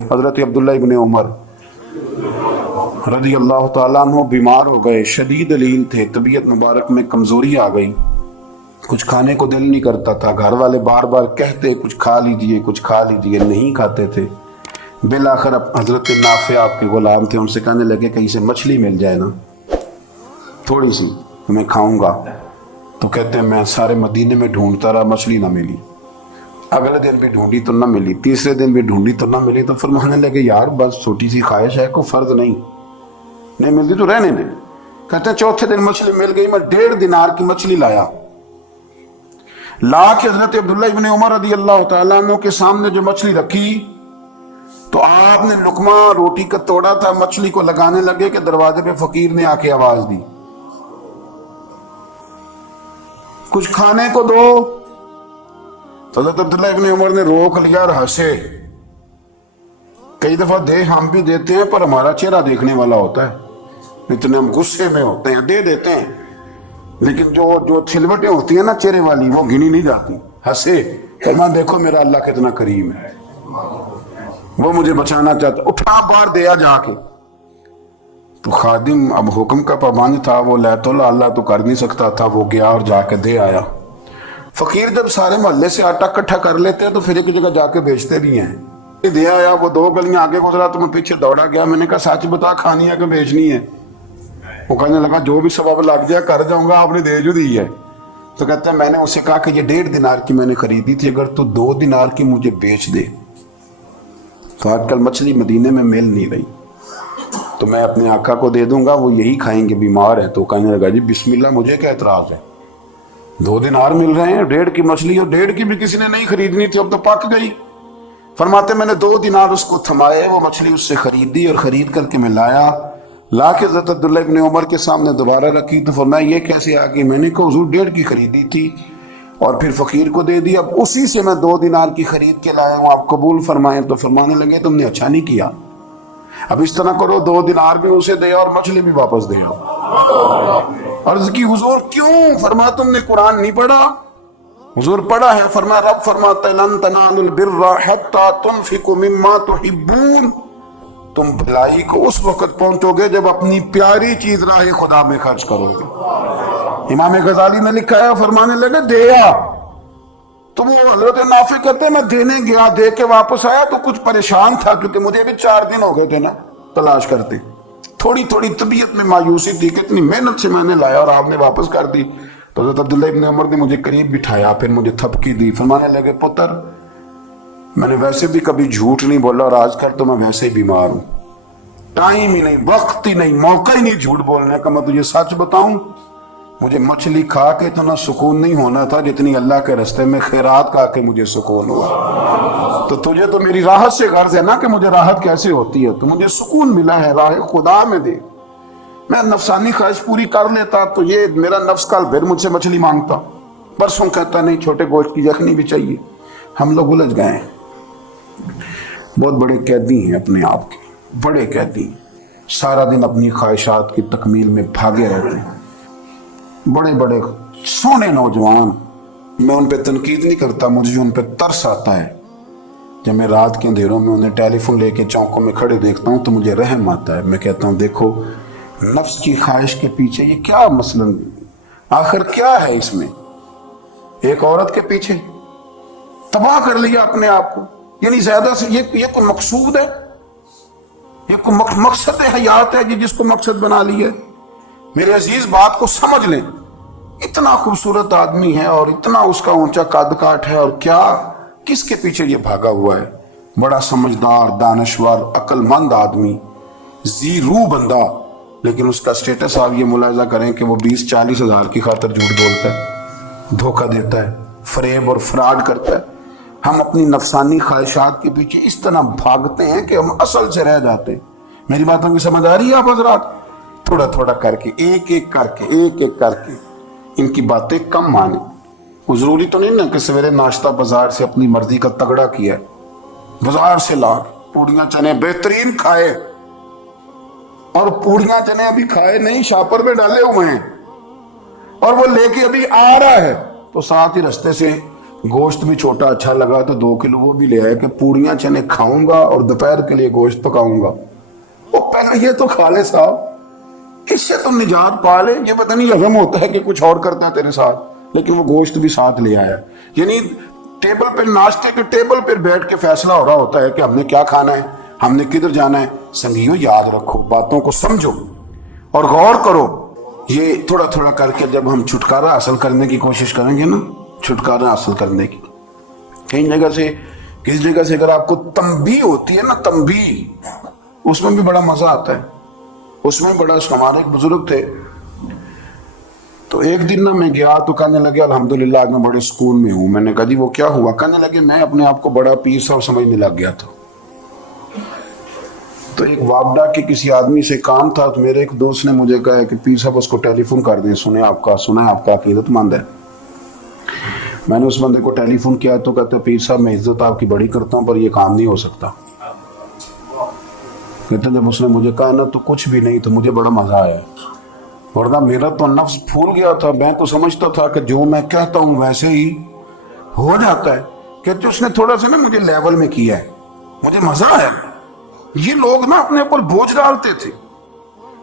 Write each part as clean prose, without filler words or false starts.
حضرت عبداللہ ابن عمر رضی اللہ تعالیٰ عنہ بیمار ہو گئے، شدید علیل تھے، طبیعت مبارک میں کمزوری آ گئی، کچھ کھانے کو دل نہیں کرتا تھا، گھر والے بار بار کہتے کچھ کھا لیجئے کچھ کھا لیجئے، نہیں کھاتے تھے۔ بالآخر حضرت نافع آپ کے غلام تھے، ان سے کہنے لگے کہیں سے مچھلی مل جائے نا تھوڑی سی میں کھاؤں گا، تو کہتے ہیں میں سارے مدینے میں ڈھونڈتا رہا، مچھلی نہ ملی، اگلے دن بھی ڈھونڈی تو نہ ملی، تیسرے دن بھی ڈھونڈی تو نہ ملی، تو فرمانے لگے یار بس چھوٹی سی خواہش ہے، کوئی فرض نہیں ملتی تو رہنے دے۔ کہتے ہیں چوتھے دن مچھلی مل گئی، میں 1.5 دینار کی مچھلی لایا، لا کے حضرت عبداللہ ابن عمر رضی اللہ تعالیٰ عنہ کے سامنے جو مچھلی رکھی تو آپ نے لقمہ روٹی کا توڑا تھا، مچھلی کو لگانے لگے کہ دروازے پہ فقیر نے آ کے آواز دی کچھ کھانے کو دو، تو حضرت عبداللہ ابن عمر نے روک لیا اور ہنسے۔ کئی دفعہ دے ہم بھی دیتے ہیں پر ہمارا چہرہ دیکھنے والا ہوتا ہے، اتنے ہم غصے میں ہوتے ہیں دے دیتے ہیں، لیکن جو چھلوٹیں ہوتی ہیں نا چہرے والی وہ گنی نہیں جاتی۔ ہنسے، فرمایا دیکھو میرا اللہ کتنا کریم ہے، وہ مجھے بچانا چاہتا، اٹھا بار دیا جا کے۔ تو خادم اب حکم کا پابند تھا، وہ لیت اللہ تو کر نہیں سکتا تھا، وہ گیا اور جا کے دے آیا۔ فقیر جب سارے محلے سے آٹا کٹھا کر لیتے ہیں تو پھر ایک جگہ جا کے بیچتے بھی ہیں۔ دے آیا، وہ 2 گلیاں آگے گزرا تو میں پیچھے دوڑا گیا، میں نے کہا سچ بتا کھانی ہے کہ بیچنی ہے؟ وہ کہنے لگا جو بھی سبب لگ جائے کر جاؤں گا، آپ نے دے جو دی ہے۔ تو کہتا ہے میں نے اسے کہا کہ یہ 1.5 دینار کی میں نے خریدی تھی، اگر تو 2 دینار کی مجھے بیچ دے، تو آج کل مچھلی مدینے میں مل نہیں رہی، تو میں اپنے آقا کو دے دوں گا، وہ یہی کھائیں گے، بیمار ہے۔ تو کہنے لگا جی بسم اللہ، مجھے کیا اعتراض ہے، 2 دینار مل رہے ہیں، 1.5 کی مچھلی، اور 1.5 کی بھی کسی نے نہیں خریدنی تھی، اب تو پک گئی۔ فرماتے میں نے 2 دینار اس کو تھمائے، وہ مچھلی اس سے خریدی اور خرید کر کے میں لا کے حضرت عبداللہ ابن عمر کے سامنے دوبارہ رکھی، تو فرمایا یہ کیسے آ گئی؟ میں نے کہا حضور 1.5 کی خریدی تھی اور پھر فقیر کو دے دی، اب اسی سے میں 2 دینار کی خرید کے لایا ہوں، آپ قبول فرمائیں۔ تو فرمانے لگے تم نے اچھا نہیں کیا، اب اس طرح کرو 2 دینار بھی اسے دے اور مچھلی بھی واپس دے آؤ۔ عرض کی حضور کیوں؟ فرمایا تم نے قرآن نہیں پڑھا؟ حضور پڑھا ہے، فرمایا رب فرماتا ہے لن تنالوا البر حتى تنفقوا مما تحبون، تم بھلائی کو اس وقت پہنچو گے جب اپنی پیاری چیز راہ خدا میں خرچ کرو گے۔ امام غزالی نے لکھا ہے، فرمانے لگے دیا، تو وہ حضرت نافع کہتے ہیں میں دینے گیا، دے کے واپس آیا تو کچھ پریشان تھا، کیونکہ مجھے بھی 4 دن ہو گئے تھے نا تلاش کرتے، تھوڑی طبیعت میں مایوسی تھی کہ اتنی محنت سے میں نے لایا اور آپ نے واپس کر دی۔ تو حضرت عبداللہ ابن عمر نے مجھے قریب بٹھایا، پھر مجھے تھپکی دی، فرمانے لگے پتر میں نے ویسے بھی کبھی جھوٹ نہیں بولا، اور آج کل تو میں ویسے ہی بیمار ہوں، ٹائم ہی نہیں، وقت ہی نہیں، موقع ہی نہیں جھوٹ بولنے کا، میں تجھے سچ بتاؤں مجھے مچھلی کھا کے اتنا سکون نہیں ہونا تھا جتنی اللہ کے راستے میں خیرات کھا کے مجھے سکون ہوا۔ تو تجھے تو میری راحت سے غرض ہے نا کہ مجھے راحت کیسے ہوتی ہے، تو مجھے سکون ملا ہے راہ خدا میں دے، میں نفسانی خواہش پوری کر لیتا تو یہ میرا نفس کل پھر مجھ سے مچھلی مانگتا، پرسوں کہتا نہیں چھوٹے گوشت کی یخنی بھی چاہیے۔ ہم لوگ الجھ گئے ہیں، بہت بڑے قیدی ہیں اپنے آپ کے، بڑے قیدی، سارا دن اپنی خواہشات کی تکمیل میں بھاگے رہتے ہیں، بڑے بڑے سونے نوجوان، میں ان پہ تنقید نہیں کرتا، مجھے ان پہ ترس آتا ہے، جب میں رات کے اندھیروں میں انہیں ٹیلی فون لے کے چوکوں میں کھڑے دیکھتا ہوں تو مجھے رحم آتا ہے، میں کہتا ہوں دیکھو نفس کی خواہش کے پیچھے یہ کیا مثلا آخر کیا ہے اس میں، ایک عورت کے پیچھے تباہ کر لیا اپنے آپ کو، یعنی زیادہ سے یہ کوئی مقصود ہے، یہ کوئی مقصد حیات ہے جس کو مقصد بنا لی ہے؟ میرے عزیز بات کو سمجھ لیں، اتنا خوبصورت آدمی ہے اور اتنا اس کا اونچا قد کاٹ ہے، اور کیا کس کے پیچھے یہ بھاگا ہوا ہے؟ بڑا سمجھدار، دانشور، عقل مند آدمی، ذی روح بندہ، لیکن اس کا سٹیٹس آپ یہ ملاحظہ کریں کہ وہ 20-40 ہزار کی خاطر جھوٹ بولتا ہے، دھوکہ دیتا ہے، فریب اور فراڈ کرتا ہے۔ ہم اپنی نفسانی خواہشات کے پیچھے اس طرح بھاگتے ہیں کہ ہم اصل سے رہ جاتے ہیں۔ میری باتوں کی سمجھ آ رہی ہے آپ حضرات؟ تھوڑا تھوڑا کر کے، ایک ایک کر کے ان کی باتیں کم مانیں۔ وہ ضروری تو نہیں نا کہ سویرے ناشتہ بازار سے اپنی مرضی کا تگڑا کیا ہے، بازار سے لا پوڑیاں چنے بہترین کھائے، اور پوڑیاں چنے ابھی کھائے نہیں، شاپر میں ڈالے ہوئے ہیں، اور وہ لے کے ابھی آ رہا ہے تو ساتھ ہی رستے سے गोश्त भी छोटा अच्छा लगा तो 2 किलो वो भी ले आया कि पूड़ियाँ चने खाऊंगा और दोपहर के लिए गोश्त पकाऊंगा। वो पहले ये तो खा ले साहब, इससे तो निजात पा ले। ये पता नहीं हजम होता है कि कुछ और करता है तेरे साथ, लेकिन वो गोश्त भी साथ ले आया। यानी टेबल पे, नाश्ते के टेबल पर बैठ के फैसला हो रहा होता है कि हमने क्या खाना है, हमने किधर जाना है। संगियों याद रखो, बातों को समझो और गौर करो। ये थोड़ा थोड़ा करके जब हम छुटकारा हासिल करने की कोशिश करेंगे ना, छुटकारा हासिल करने की, कई जगह से, किसी जगह से अगर आपको तंबी होती है ना, तंबी, उसमें भी बड़ा मजा आता है। उसमें बड़ा, हमारे एक बुजुर्ग थे, तो एक दिन ना मैं गया तो कहने लगे अल्हम्दुलिल्लाह मैं बड़े सुकून में हूँ। मैंने कहा जी वो क्या हुआ? कहने लगे मैं अपने आप को बड़ा पीर साहब समझने लग गया था। तो एक वापडा के किसी आदमी से काम था, तो मेरे एक दोस्त ने मुझे कहा कि पीर साहब उसको टेलीफोन कर दें, सुना है आपका अकीदतमंद है। मैंने उस बंदे को टेलीफोन किया तो कहते पीर साहब मैं इज्जत आपकी बड़ी करता हूँ पर ये काम नहीं हो सकता। कहते जब उसने मुझे कहा ना तो कुछ भी नहीं, तो मुझे बड़ा मजा आया, वरना मेरा तो नफ्स फूल गया था। मैं तो समझता था कि जो मैं कहता हूँ वैसे ही हो जाता है। कहते उसने थोड़ा सा ना मुझे लेवल में किया है, मुझे मजा आया। ये लोग ना अपने ऊपर बोझ डालते थे,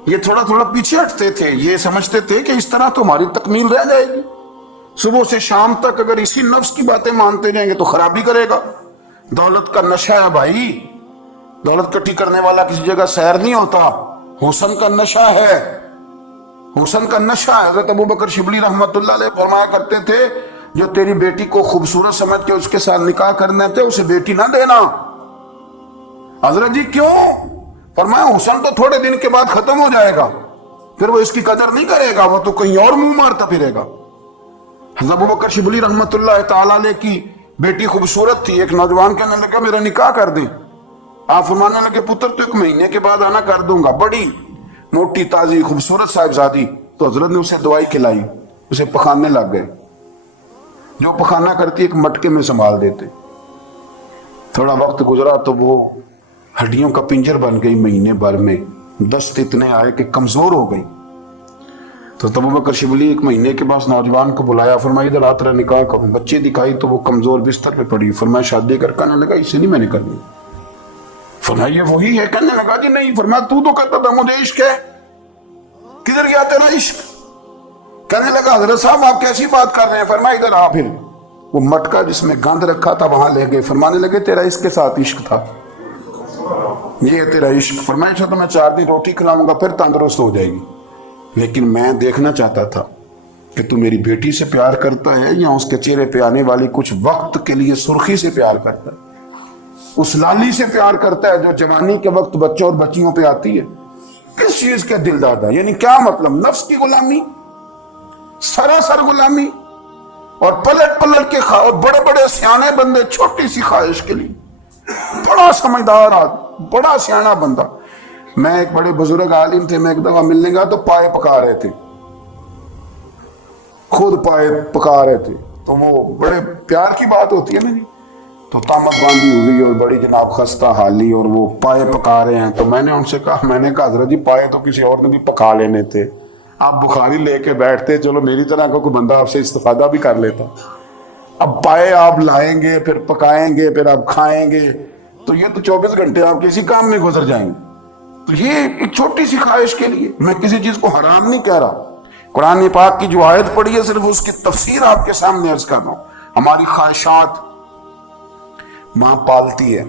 ये थोड़ा थोड़ा पीछे हटते थे, ये समझते थे कि इस तरह तो हमारी तकमील रह जाएगी। सुबह से शाम तक अगर इसी नफ्स की बातें मानते जाएंगे तो खराबी करेगा। दौलत का नशा है भाई, दौलत इकट्ठी करने वाला किसी जगह सैर नहीं होता। हुस्न का नशा है, हुस्न का नशा है। हज़रत अबू बकर शिबली रहमतुल्लाह अलैह फरमाया करते थे जो तेरी बेटी को खूबसूरत समझ के उसके साथ निकाह करने थे उसे बेटी ना देना। हजरत जी क्यों? फरमाया हुस्न तो थोड़े दिन के बाद खत्म हो जाएगा, फिर वो इसकी कदर नहीं करेगा, वो तो कहीं और मुंह मारता फिरेगा। हज़रत अबू बकर शिबली रहमतुल्लाह तआला अलैह की बेटी खूबसूरत थी। एक नौजवान कहने लगा मेरा निकाह कर दे। आप फरमाने लगे पुत्र तो 1 महीने के बाद आना, कर दूंगा। बड़ी मोटी ताजी खूबसूरत साहिबजादी। तो हजरत ने उसे दवाई खिलाई, उसे पखाने लग गए। जो पखाना करती एक मटके में संभाल देते। थोड़ा वक्त गुजरा तो वो हड्डियों का पिंजर बन गई। महीने भर में दस्त इतने आए कि कमजोर हो गई। तो अबू बकर शिबली 1 महीने के बाद नौजवान को बुलाया, फरमाया इधर आ तेरा निकाह करूं। बच्चे दिखाई तो वो कमजोर बिस्तर पे पड़ी। फरमाया शादी कर? कहने लगा इससे नहीं मैंने करनी। फरमाया ये वही है? कहने लगा जी नहीं। फरमाया तू तो कहता था मुझे इश्क है, किधर गया तेरा इश्क? कहने लगा हजरत साहब आप कैसी बात कर रहे हैं? फरमाया इधर आ। फिर वो मटका जिसमें गंद रखा था वहां ले गए। फरमाने लगे तेरा इसके साथ इश्क था, ये तेरा इश्क। फरमाया अच्छा तो मैं 4 दिन रोटी खिलाऊंगा फिर तंदुरुस्त हो जाएगी। लेकिन मैं देखना चाहता था कि तू मेरी बेटी से प्यार करता है या उसके चेहरे पे आने वाली कुछ वक्त के लिए सुर्खी से प्यार करता है, उस लाली से प्यार करता है जो जवानी के वक्त बच्चों और बच्चियों पे आती है। किस चीज के दिल दादा? यानी क्या मतलब? नफ्स की गुलामी, सरासर गुलामी। और पलट पलट के और बड़े बड़े सियाने बंदे छोटी सी ख्वाहिश के लिए, बड़ा समझदार आदमी, बड़ा सियाना बंदा। मैं एक बड़े बुजुर्ग आलिम थे, मैं एक दफा मिलने गया तो पाए पका रहे थे, खुद पाए पका रहे थे। तो वो बड़े प्यार की बात होती है ना जी। तो तामत बांधी हुई और बड़ी जनाब खस्ता हाली और वो पाए पका रहे हैं। तो मैंने उनसे कहा, मैंने कहा हजरत जी पाए तो किसी और ने भी पका लेने थे, आप बुखारी लेके बैठते, चलो मेरी तरह का कोई बंदा आपसे इस्तेफादा भी कर लेता। अब पाए आप लाएंगे, फिर पकाएंगे, फिर आप खाएंगे, तो ये तो 24 घंटे आप किसी काम में गुजर जाएंगे। तो ये एक छोटी सी ख्वाहिश के लिए, मैं किसी चीज को हराम नहीं कह रहा। कुरान पाक की जो आयत पढ़ी है सिर्फ उसकी तफसीर आपके सामने अर्ज कर रहा हूं। हमारी ख्वाहिशात मां पालती है,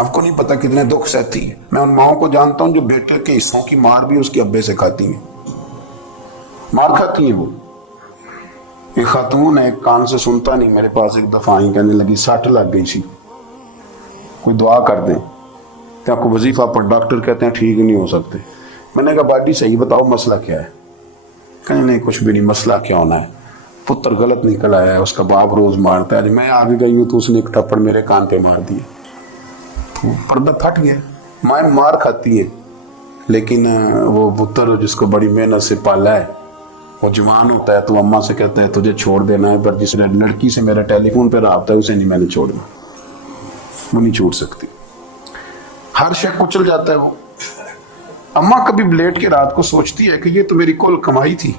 आपको नहीं पता कितने दुख सहती है। मैं उन माओं को जानता हूं जो बेटे के हिस्सों की मार भी उसके अब्बे से खाती हैं, मार खाती हैं वो। एक खातून है, एक कान से सुनता नहीं, मेरे पास एक दफा आई, कहने लगी 60 लग गई सी, कोई दुआ कर दें। क्या आपको वजीफा पर डॉक्टर कहते हैं ठीक नहीं हो सकते। मैंने कहा बाडी सही बताओ मसला क्या है? कहने नहीं कुछ भी नहीं, मसला क्या होना है, पुत्र गलत निकल आया है, उसका बाप रोज मारता है। मैं आगे गई हूँ तो उसने एक थप्पड़ मेरे कान पे मार दिए, तो पर्दा फट गया। माँ मार खाती है, लेकिन वो पुत्र जिसको बड़ी मेहनत से पाला है वो जवान होता है तो अम्मा से कहता है तुझे छोड़ देना है, पर जिस लड़की से मेरा टेलीफोन पे रब्ता है उसे नहीं मैंने छोड़ना, वो नहीं छूट सकती। हर शय कुचल जाता है वो। अम्मा कभी लेट के रात को सोचती है कि ये तो मेरी कुल कमाई थी,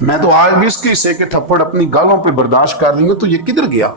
میں تو آج بھی اس کے حصے کے تھپڑ اپنی گالوں پہ برداشت کر رہی ہوں، تو یہ کدھر گیا؟